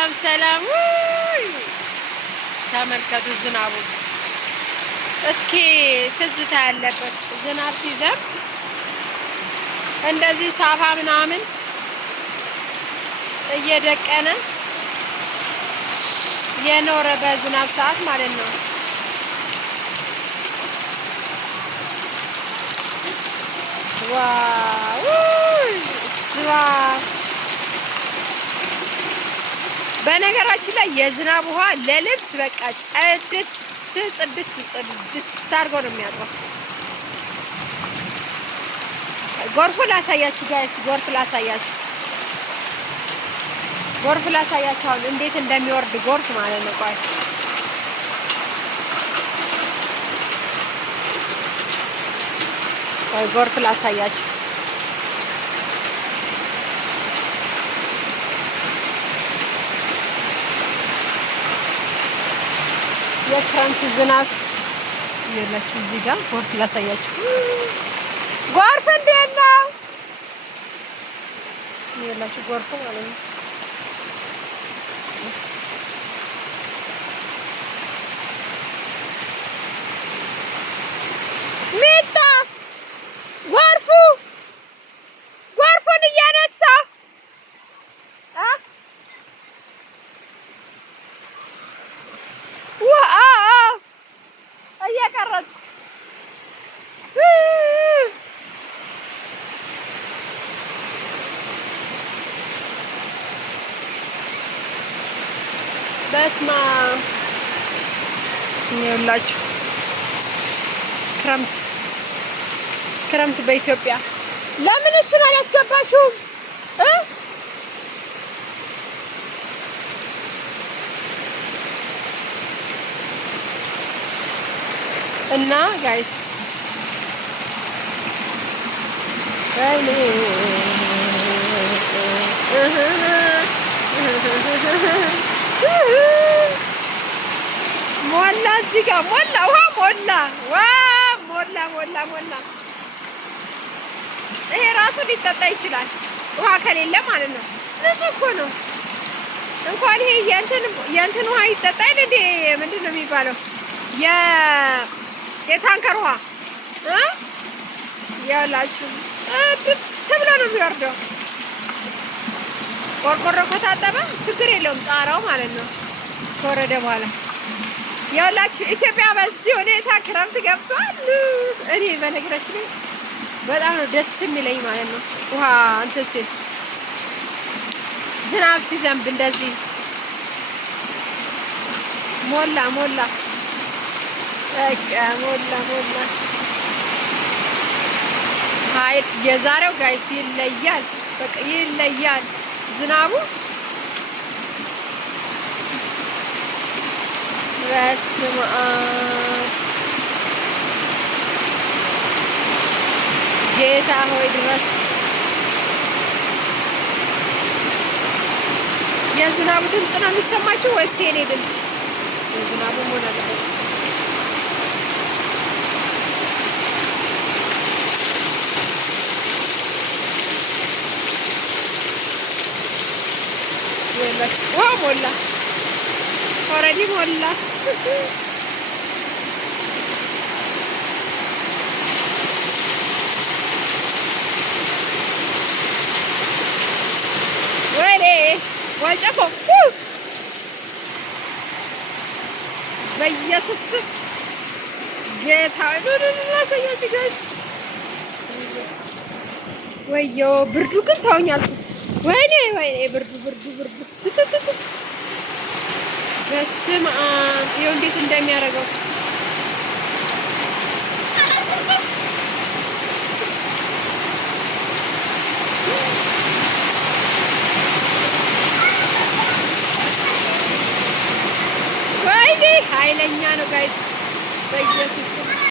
ሰላም ሰላም። ተመልከቱ ዝናቡ እስኪ ትዝታ ያለበት ዝናብ ሲዘንብ እንደዚህ ሳፋ ምናምን እየደቀነ የኖረ በዝናብ ሰዓት ማለት ነው። ዋው ስዋ በነገራችን ላይ የዝናብ ውሃ ለልብስ በቃ ጽድት አድርጎ ነው የሚያጥበው። ጎርፍ ላሳያችሁ ጋይስ፣ ጎርፍ ላሳያችሁ አሁን እንዴት እንደሚወርድ ጎርፍ ማለት ነው። ቆይ ጎርፍ ላሳያችሁ። የክረምት ዝናብ የላችሁ እዚህ ጋር ጎርፍ ላሳያችሁ። ጎርፍ እንዴት ነው የላችሁ? ጎርፍ ማለት ነው። ሚጣ ጎርፉን እያነሳ እየቀረጽ በስማ ይኸውላችሁ ክረምት በኢትዮጵያ ለምን እሱን አላስገባችሁም? እና ጋይስ ሞላ እዚህ ጋር ሞላ፣ ውሃ ሞላ። ይሄ ራሱ ሊጠጣ ይችላል ውሃ ከሌለ ማለት ነው። ንጹህ እኮ ነው። እንኳን ይሄ የእንትን ውሃ ይጠጣል እንዴ? ምንድን ነው የሚባለው? የታንከር ውሃ ያላችሁ ተብሎ ነው የሚወርደው። ቆርቆሮ ከታጠበ ችግር የለውም ጣራው ማለት ነው። ከወረደ በኋላ ያላችሁ ኢትዮጵያ በዚህ ሁኔታ ክረምት ገብቷል። እኔ በነገራችን ላይ በጣም ነው ደስ የሚለኝ ማለት ነው። ውሃ እንትን ሲል ዝናብ ሲዘንብ እንደዚህ ሞላ ኃይል የዛሬው ጋይስ ይለያል። በቃ ይለያል ዝናቡ። በስመ አብ ጌታ ሆይ ድረስ። የዝናቡ ድምፅ ነው የሚሰማችሁ ወይስ የኔ ድምፅ? የዝናቡ ሆነ ሞላ ኦልሬዲ ሞላ። ወይኔ ወጨፎ በኢየሱስ ጌታ ላሳያችሁ ጋይስ። ወዮ ብርዱ ግን ታውኛል። ወይኔ ብርዱ በስመ አብ ይኸው እንዴት እንደሚያደርገው ወይኔ ኃይለኛ ነው ጋይስ በኢየሱስ